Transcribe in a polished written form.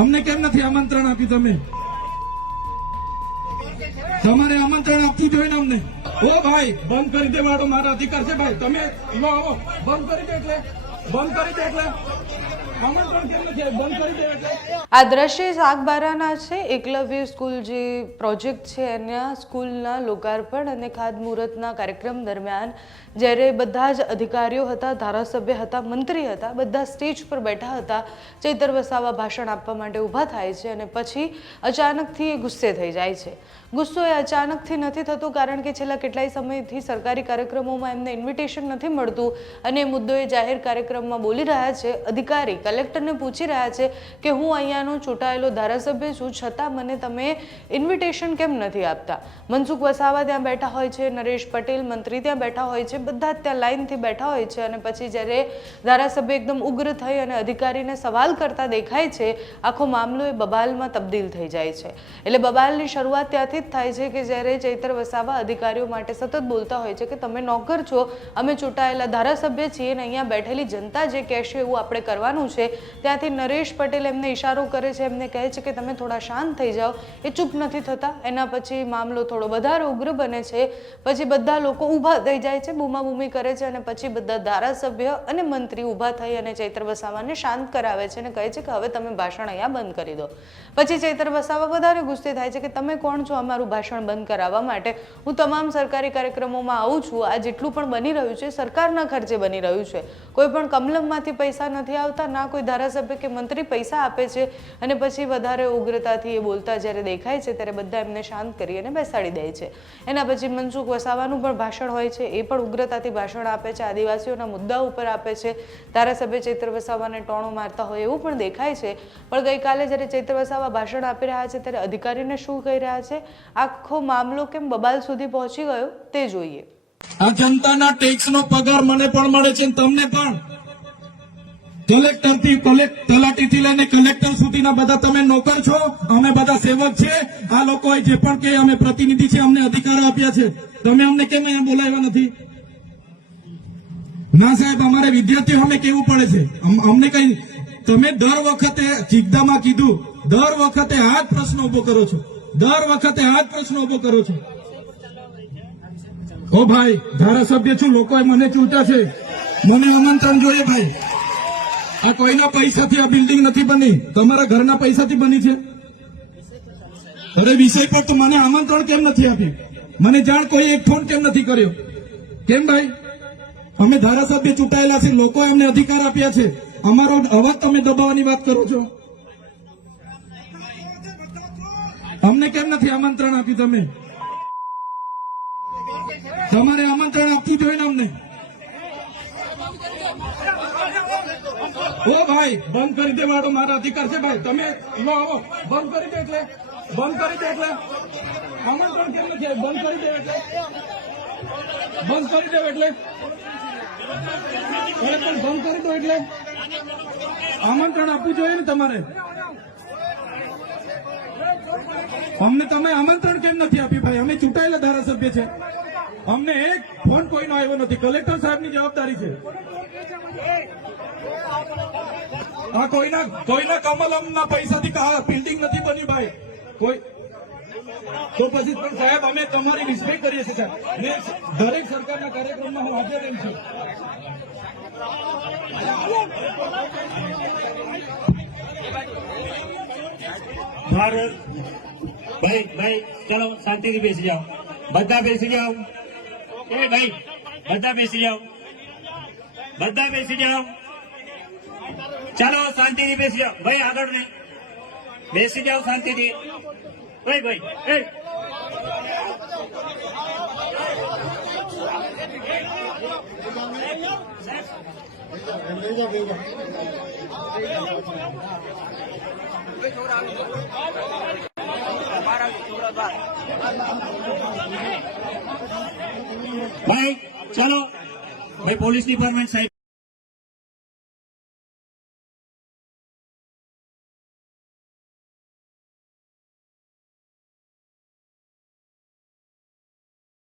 અમને કેમ નથી આમંત્રણ આપ્યું? તમે તમારે આમંત્રણ આપવું જોઈએ ને અમને. ઓ ભાઈ, બંધ કરી દેવાડો, મારા અધિકાર છે ભાઈ. તમે આવો, બંધ કરી દે એટલે બંધ કરી દે એટલે આમંત્રણ કેમ નથી? બંધ કરી દે એટલે. આ દ્રશ્ય સાગબારાના છે. એકલવ્ય સ્કૂલ જે પ્રોજેક્ટ છે એના સ્કૂલના લોકાર્પણ અને ખાતમુહૂર્તના કાર્યક્રમ દરમિયાન જ્યારે બધા જ અધિકારીઓ હતા, ધારાસભ્ય હતા, મંત્રી હતા, બધા સ્ટેજ પર બેઠા હતા. ચૈતર વસાવા ભાષણ આપવા માટે ઊભા થાય છે અને પછી અચાનકથી એ ગુસ્સે થઈ જાય છે. ગુસ્સો એ અચાનકથી નથી થતો, કારણ કે છેલ્લા કેટલાય સમયથી સરકારી કાર્યક્રમોમાં એમને ઇન્વિટેશન નથી મળતું અને એ મુદ્દો એ જાહેર કાર્યક્રમમાં બોલી રહ્યા છે. અધિકારી કલેક્ટરને પૂછી રહ્યા છે કે હું અહીંયાનો ચૂંટાયેલો ધારાસભ્ય છું, છતાં મને તમે ઇન્વિટેશન કેમ નથી આપતા? મનસુખ વસાવા ત્યાં બેઠા હોય છે, નરેશ પટેલ મંત્રી ત્યાં બેઠા હોય છે, બધા ત્યાં લાઈનથી બેઠા હોય છે અને પછી જ્યારે ધારાસભ્ય એકદમ ઉગ્ર થઈ અને અધિકારીને સવાલ કરતા દેખાય છે, આખો મામલો એ બબાલમાં તબદીલ થઈ જાય છે. એટલે બબાલની શરૂઆત ત્યાંથી જ થાય છે કે જ્યારે ચૈતર વસાવા અધિકારીઓ માટે સતત બોલતા હોય છે કે તમે નોકર છો, અમે ચૂંટાયેલા ધારાસભ્ય છીએ અને અહીંયા બેઠેલી જનતા જે કહેશે એવું આપણે કરવાનું છે. ત્યાંથી નરેશ પટેલ એમને ઇશારો કરે છે, એમને કહે છે કે તમે થોડા શાંત થઈ જાઓ. એ ચૂપ નથી થતા. એના પછી મામલો થોડો વધારે ઉગ્ર બને છે. પછી બધા લોકો ઊભા થઈ જાય છે, બૂમાબૂમી કરે છે અને પછી બધા ધારાસભ્ય અને મંત્રી ઊભા થઈ અને ચૈતર વસાવાને શાંત કરાવે છે અને કહે છે કે હવે તમે ભાષણ અહીંયા બંધ કરી દો. પછી ચૈતર વસાવા વધારે ગુસ્સે થાય છે કે તમે કોણ છો અમારું ભાષણ બંધ કરાવવા માટે? હું તમામ સરકારી કાર્યક્રમોમાં આવું છું. આ જેટલું પણ બની રહ્યું છે સરકારના ખર્ચે બની રહ્યું છે. કોઈ પણ કમલમમાંથી પૈસા નથી આવતા, ના કોઈ ધારાસભ્ય કે મંત્રી પૈસા આપે છે. અને પછી વધારે ઉગ્રતાથી એ બોલતા જ્યારે દેખાય છે ત્યારે બધા એમને શાંત કરી અને બેસાડી દે છે. એના પછી મનસુખ વસાવાનું પણ ભાષણ હોય છે, એ પણ ઉગ્રતાથી ભાષણ આપે છે, આદિવાસીઓના મુદ્દા ઉપર આપે છે. ધારાસભ્ય ચૈતર વસાવાને ટોણો મારતા હોય એવું પણ દેખાય છે. પણ ગઈકાલે જ્યારે ચૈતર વસાવા ભાષણ આપી રહ્યા છે ત્યારે અધિકારીને શું કહી રહ્યા છે, આખો મામલો કેમ બબાલ સુધી પહોંચી ગયો તે જોઈએ. આ જનતાના ટેક્સનો પગાર મને પણ મળે છે, તમને પણ. કલેક્ટરથી તલાટીથી લઈને કલેક્ટર સુધીના બધા તમે નોકર છો, અમે બધા સેવક છે. આ લોકોએ જે પણ કે અમે પ્રતિનિધિ છે, અમને અધિકારો આપ્યા છે. તમે અમને કેમ અહીંયા બોલાવ્યા નથી? ના સાહેબ, અમારે વિદ્યાર્થીઓ અમે કેવું પડે છે. અમને કઈ તમે દર વખતે ચિકદામાં કીધું, દર વખતે આ જ પ્રશ્ન ઉભો કરો છો, દર વખતે આ જ પ્રશ્ન ઉભો કરો છો. ઓ ભાઈ, ધારાસભ્ય છું, લોકોએ મને ચૂંટ્યા છે, મને આમંત્રણ જોઈએ ભાઈ. આ કોઈના પૈસાથી આ બિલ્ડિંગ નથી બની, તમારા ઘરના પૈસાથી બની છે. અરે વિષય પર તો મને આમંત્રણ કેમ નથી આપ્યું? મને જાણ કોઈ એક ફોન કેમ નથી કર્યો? કેમ ભાઈ? અમે ધારાસભ્ય ચૂંટાયેલા છે, લોકોએ અમને અધિકાર આપ્યા છે. અમારો અવાજ તમે દબાવવાની વાત કરો છો. અમને કેમ નથી આમંત્રણ આપ્યું? તમે તમારે આમંત્રણ આપવું જોઈએ ને અમને. ઓ ભાઈ, બંધ કરી દેવાડો, મારા અધિકાર છે ભાઈ. તમે આવો, બંધ કરી દે એટલે બંધ કરી દે એટલે આમંત્રણ કેમ નથી? બંધ કરી દે એટલે બંધ કરી દો એટલે પણ બંધ કરી દો એટલે આમંત્રણ આપવું જોઈએ ને તમારે. અમને તમે આમંત્રણ કેમ નથી આપ્યું ભાઈ? અમે ચૂંટાયેલા ધારાસભ્ય છે, અમને એક ફોન કોઈનો આવ્યો નથી. કલેક્ટર સાહેબની જવાબદારી છે. આ કોઈના કમલમના પૈસાથી બિલ્ડિંગ નથી બની ભાઈ. કોઈ તો પછી પણ સાહેબ, અમે તમારી રિસ્પેક્ટ કરીએ છીએ સાહેબ. ને દરેક સરકારના કાર્યક્રમમાં હું હાજર રહું છું. ભાઈ ચલો શાંતિથી બેસી જાઓ, બધા બેસી જાઓ. એ ભાઈ બધા બેસી જાઓ, બધા બેસી જાઓ. ચાલો શાંતિથી બેસી જાઓ ભાઈ, આગળ નહીં, બેસી જાઓ શાંતિથી. ભાઈ ભાઈ ચલો ભાઈ, પોલીસ ડિપાર્ટમેન્ટ સાહેબ